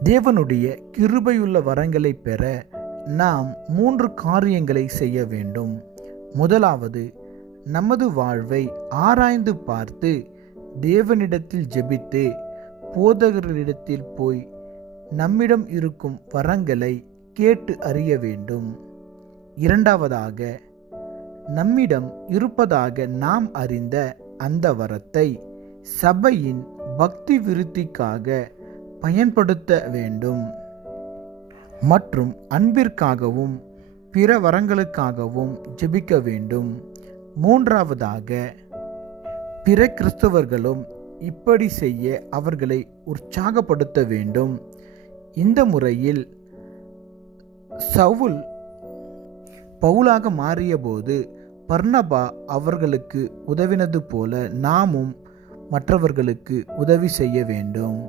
தேவனுடைய கிருபையுள்ள வரங்களை பெற நாம் 3 காரியங்களை செய்ய வேண்டும். முதலாவது, நமது வாழ்வை ஆராய்ந்து பார்த்து தேவனிடத்தில் ஜெபித்து போதகர்களிடத்தில் போய் நம்மிடம் இருக்கும் வரங்களை கேட்டு அறிய வேண்டும். இரண்டாவதாக, நம்மிடம் இருப்பதாக நாம் அறிந்த அந்த வரத்தை சபையின் பக்தி விருத்திக்காக பயன்படுத்த வேண்டும். மற்றும் அன்பிற்காகவும் பிற வரங்களுக்காகவும் ஜெபிக்க வேண்டும். மூன்றாவதாக, பிற கிறிஸ்தவர்களும் இப்படி செய்ய அவர்களை உற்சாகப்படுத்த வேண்டும். இந்த முறையில் சவுல் பவுலாக மாறியபோது பர்னபா அவர்களுக்கு உதவினது போல நாமும் மற்றவர்களுக்கு உதவி செய்ய வேண்டும்.